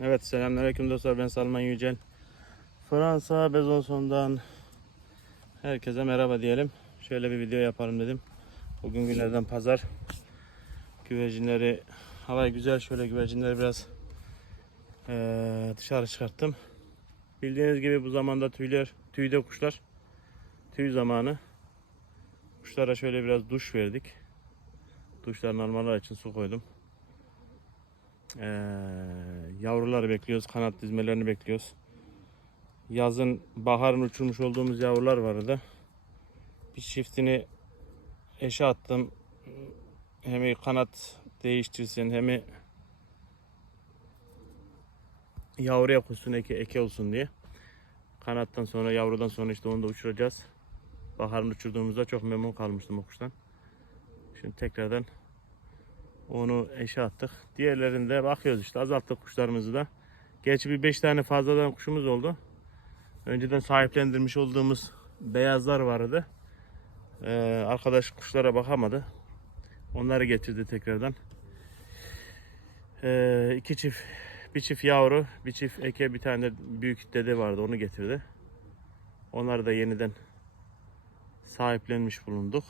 Evet selamünaleyküm dostlar ben Salman Yücel. Fransa Besançon'dan herkese merhaba diyelim. Şöyle bir video yapalım dedim. Bugün günlerden pazar. Güvercinleri hava güzel şöyle güvercinleri biraz eee, dışarı çıkarttım. Bildiğiniz gibi bu zamanda tüyler tüyde kuşlar. Tüy zamanı. Kuşlara şöyle biraz duş verdik. Duşlar normaller için su koydum. Ee, yavruları bekliyoruz. Kanat dizmelerini bekliyoruz. Yazın baharın uçurmuş olduğumuz yavrular vardı. Bir çiftini eşe attım. Hem kanat değiştirsin hem yavruya kuşsun eke, eke olsun diye. Kanattan sonra yavrudan sonra işte onu da uçuracağız. Baharın uçurduğumuzda çok memnun kalmıştım o kuştan. Şimdi tekrardan onu eşe attık. Diğerlerinde bakıyoruz işte azalttık kuşlarımızı da. Gerçi bir 5 tane fazladan kuşumuz oldu. Önceden sahiplendirmiş olduğumuz beyazlar vardı. Ee, arkadaş kuşlara bakamadı. Onları getirdi tekrardan. Ee, iki çift, bir çift yavru, bir çift eke, bir tane de büyük dede vardı. Onu getirdi. Onları da yeniden sahiplenmiş bulunduk.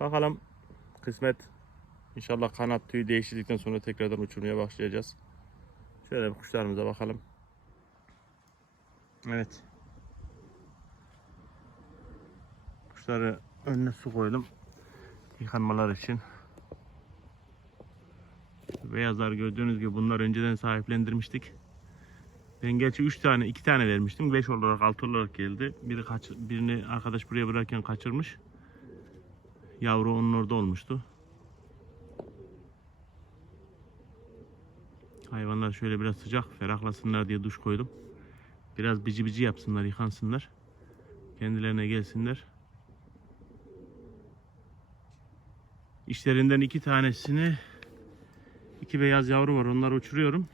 Bakalım kısmet İnşallah kanat tüyü değiştirdikten sonra tekrardan uçurmaya başlayacağız. Şöyle bir kuşlarımıza bakalım. Evet. Kuşları önüne su koydum. Yıkanmalar için. Beyazlar gördüğünüz gibi bunlar önceden sahiplendirmiştik. Ben gerçi 3 tane, 2 tane vermiştim. 5 olarak, 6 olarak geldi. Biri kaç, birini arkadaş buraya bırakırken kaçırmış. Yavru onun orada olmuştu. Hayvanlar şöyle biraz sıcak ferahlasınlar diye duş koydum. Biraz bici bici yapsınlar, yıkansınlar. Kendilerine gelsinler. İşlerinden iki tanesini iki beyaz yavru var. Onları uçuruyorum.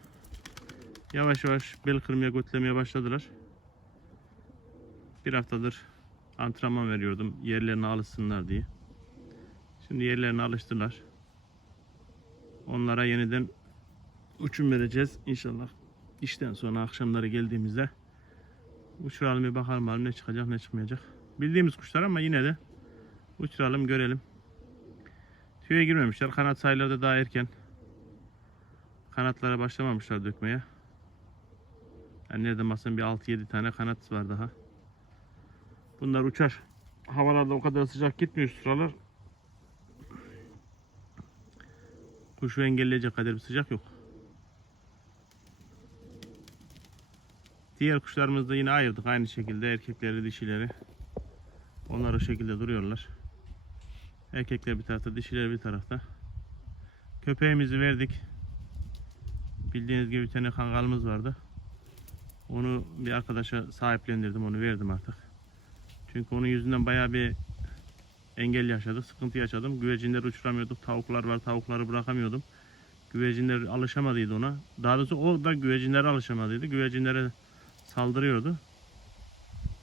Yavaş yavaş bel kırmaya götlemeye başladılar. Bir haftadır antrenman veriyordum yerlerine alışsınlar diye. Şimdi yerlerine alıştılar. Onlara yeniden uçum vereceğiz inşallah. İşten sonra akşamları geldiğimizde uçuralım bir bakalım bakalım ne çıkacak ne çıkmayacak. Bildiğimiz kuşlar ama yine de uçuralım görelim. Tüye girmemişler. Kanat sayıları da daha erken. Kanatlara başlamamışlar dökmeye. Yani nereden baksan bir 6-7 tane kanat var daha. Bunlar uçar. Havalarda o kadar sıcak gitmiyor sıralar. Kuşu engelleyecek kadar bir sıcak yok. Diğer kuşlarımızı da yine ayırdık aynı şekilde erkekleri dişileri. Onlar o şekilde duruyorlar. Erkekler bir tarafta dişiler bir tarafta. Köpeğimizi verdik. Bildiğiniz gibi bir tane kangalımız vardı. Onu bir arkadaşa sahiplendirdim onu verdim artık. Çünkü onun yüzünden bayağı bir engel yaşadık, sıkıntı yaşadım. Güvercinleri uçuramıyorduk, tavuklar var, tavukları bırakamıyordum. Güvercinler alışamadıydı ona. Daha doğrusu o da güvercinlere alışamadıydı. Güvercinlere saldırıyordu.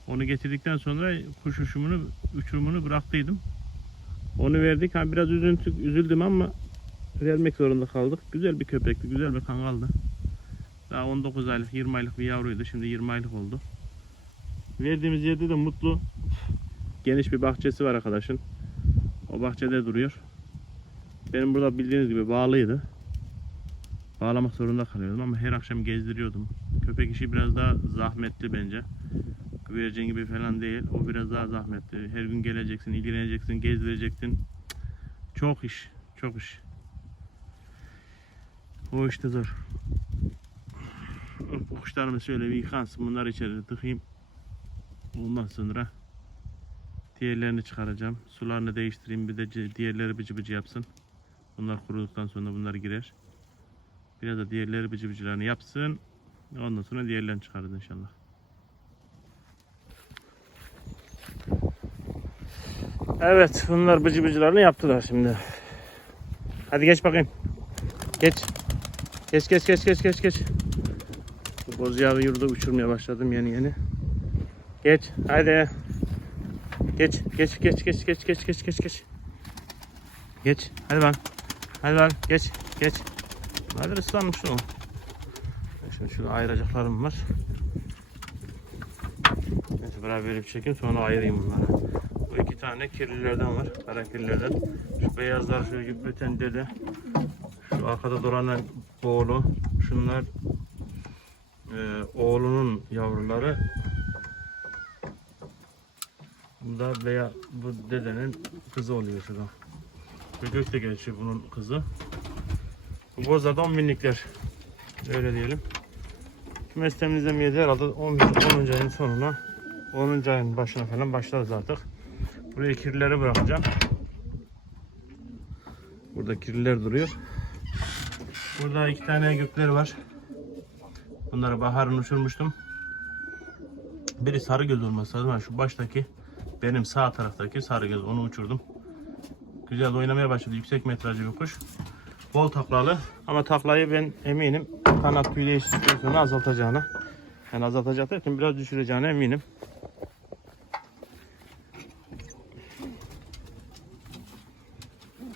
Onu getirdikten sonra kuş uçumunu, uçurumunu bıraktıydım. Onu verdik. Ha, biraz üzüntü, üzüldüm ama vermek zorunda kaldık. Güzel bir köpekti, güzel bir kangaldı. Daha 19 aylık, 20 aylık bir yavruydu. Şimdi 20 aylık oldu. Verdiğimiz yerde de mutlu. Geniş bir bahçesi var arkadaşın. O bahçede duruyor. Benim burada bildiğiniz gibi bağlıydı. Bağlamak zorunda kalıyordum ama her akşam gezdiriyordum. Köpek işi biraz daha zahmetli bence. Güvercin gibi falan değil. O biraz daha zahmetli. Her gün geleceksin, ilgileneceksin, gezdireceksin. Çok iş, çok iş. O işte zor. Bu kuşlarımız şöyle bir yıkansın. Bunları içeri tıkayım. Ondan sonra diğerlerini çıkaracağım. Sularını değiştireyim. Bir de diğerleri bıcı bıcı yapsın. Bunlar kuruduktan sonra bunlar girer. Biraz da diğerleri bıcı bıcılarını yapsın. Ondan sonra diğerlerini çıkarız inşallah. Evet bunlar bıcı bıcılarını yaptılar şimdi. Hadi geç bakayım. Geç. Geç geç geç geç geç geç. Bu boz yağı yurda uçurmaya başladım yeni yeni. Geç hadi. Geç geç geç geç geç geç geç geç geç. Geç hadi bak. Hadi bak geç geç. Hadi ıslanmış o. Şimdi şurada ayıracaklarım var. Neyse beraber bir çekeyim sonra ayırayım bunları. Bu iki tane kirlilerden var. Kara kirlilerden. Şu beyazlar şu gibi öten dede. Şu arkada duran oğlu. Şunlar e, oğlunun yavruları. Bu da veya bu dedenin kızı oluyor şurada. Ve gök de gerçi bunun kızı. 10 binlikler. Öyle diyelim. Kümes temizlemeye de herhalde 10, 10. ayın sonuna 10. ayın başına falan başlarız artık. Buraya kirlileri bırakacağım. Burada kirliler duruyor. Burada iki tane gökleri var. Bunları baharın uçurmuştum. Biri sarı göz olması lazım. Şu baştaki benim sağ taraftaki sarı göz onu uçurdum. Güzel oynamaya başladı. Yüksek metrajlı bir kuş. Bol taklalı ama taklayı ben eminim kanat tüy değiştikten sonra azaltacağını. Yani azaltacak derken biraz düşüreceğine eminim.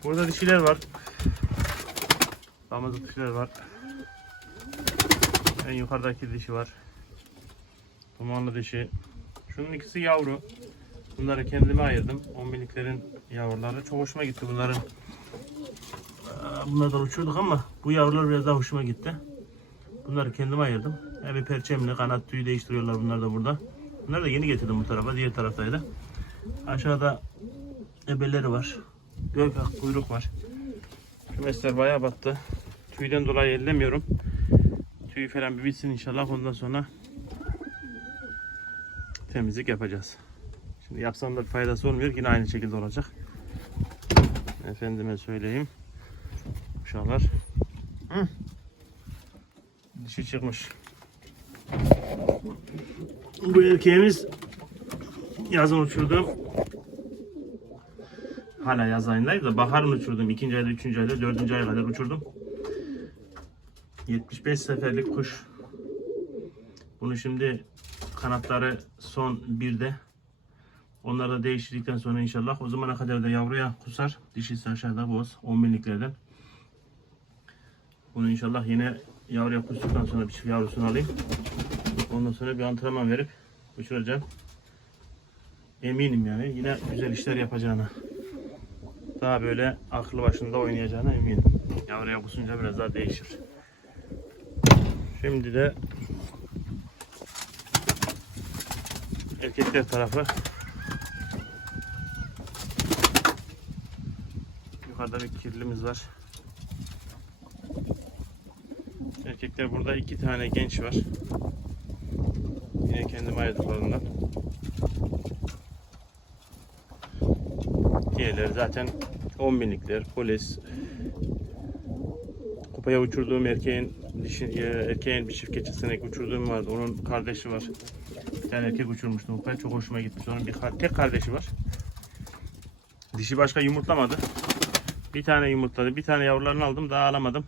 Burada dişiler var. Damızlık dişiler var. En yukarıdaki dişi var. Dumanlı dişi. Şunun ikisi yavru. Bunları kendime ayırdım. 10 binliklerin yavruları. Çok hoşuma gitti bunların. Bunlardan uçurduk ama bu yavrular biraz daha hoşuma gitti. Bunları kendime ayırdım. Yani perçemli kanat tüyü değiştiriyorlar bunlar da burada. Bunları da yeni getirdim bu tarafa. Diğer taraftaydı. Aşağıda ebeleri var. Gök kuyruk var. Kümesler bayağı battı. Tüyden dolayı ellemiyorum. Tüy falan bir bitsin inşallah. Ondan sonra temizlik yapacağız. Şimdi yapsam da bir faydası olmuyor. Yine aynı şekilde olacak. Efendime söyleyeyim. Uşaklar. Hı. Dişi çıkmış. Bu erkeğimiz yazın uçurduğum hala yaz ayındaydı da baharın uçurdum. ikinci ayda, üçüncü ayda, dördüncü aya kadar uçurdum. 75 seferlik kuş. Bunu şimdi kanatları son birde. Onları da değiştirdikten sonra inşallah o zamana kadar da yavruya kusar. Dişisi aşağıda boz. 10 binliklerden. Bunu inşallah yine yavruya kustuktan sonra bir çift yavrusunu alayım. Ondan sonra bir antrenman verip uçuracağım. Eminim yani yine güzel işler yapacağına. Daha böyle aklı başında oynayacağına eminim. Yavruya kusunca biraz daha değişir. Şimdi de erkekler tarafı Yukarıda bir kirlimiz var. Erkekler burada iki tane genç var. Yine kendim ayırdıklarından. Diğerleri zaten 10 binlikler, polis. Kupaya uçurduğum erkeğin dişi, e, erkeğin bir çift keçi sinek uçurduğum vardı. Onun kardeşi var. Bir tane erkek uçurmuştum kupaya. Çok hoşuma gitti. Onun bir tek kardeşi var. Dişi başka yumurtlamadı. Bir tane yumurtladı. Bir tane yavrularını aldım. Daha alamadım.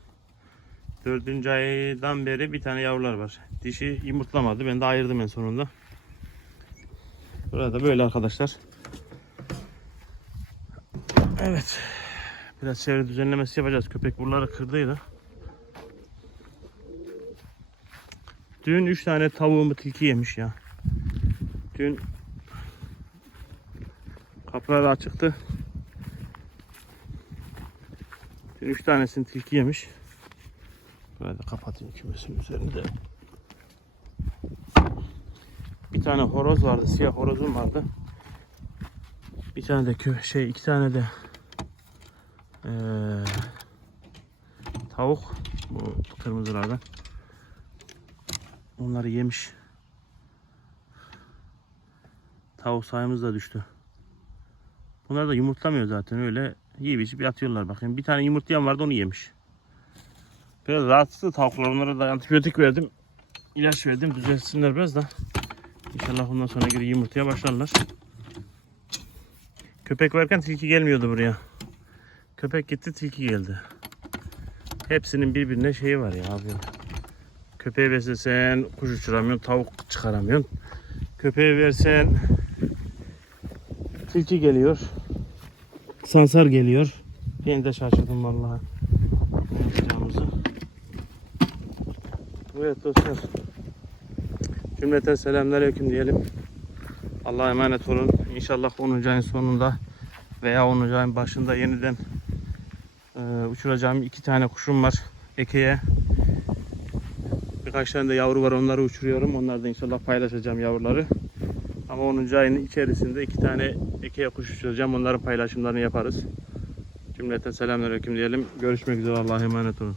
Dördüncü aydan beri bir tane yavrular var. Dişi yumurtlamadı. Ben de ayırdım en sonunda. Burada böyle arkadaşlar. Evet. Biraz çevre düzenlemesi yapacağız. Köpek buraları kırdıydı. Dün 3 tane tavuğumu tilki yemiş ya. Dün kapılar açıktı. Dün 3 tanesini tilki yemiş. Böyle de kapatayım kümesin üzerinde. Bir tane horoz vardı, siyah horozum vardı. Bir tane de kö şey, iki tane de eee, tavuk bu kırmızılardan. Onları yemiş. Tavuk sayımız da düştü. Bunlar da yumurtlamıyor zaten öyle yiyip içip yatıyorlar bakın. Bir tane yumurtlayan vardı onu yemiş. Biraz rahatsızdı tavuklar onlara da antibiyotik verdim. ilaç verdim düzelsinler biraz da. İnşallah ondan sonra geri yumurtaya başlarlar. Köpek varken tilki gelmiyordu buraya. Köpek gitti tilki geldi. Hepsinin birbirine şeyi var ya abi. Köpeği beslesen kuş uçuramıyorsun, tavuk çıkaramıyorsun. Köpeği versen tilki geliyor. Sansar geliyor. Ben de şaşırdım vallahi. Evet dostlar. Cümleten selamünaleyküm diyelim. Allah'a emanet olun. İnşallah 10. ayın sonunda veya 10. ayın başında yeniden e, uçuracağım iki tane kuşum var. Ekeye. Birkaç tane de yavru var onları uçuruyorum. Onları da inşallah paylaşacağım yavruları. Ama 10. ayın içerisinde iki tane ekeye kuş uçuracağım. Onların paylaşımlarını yaparız. Cümleten selamünaleyküm diyelim. Görüşmek üzere. Allah'a emanet olun.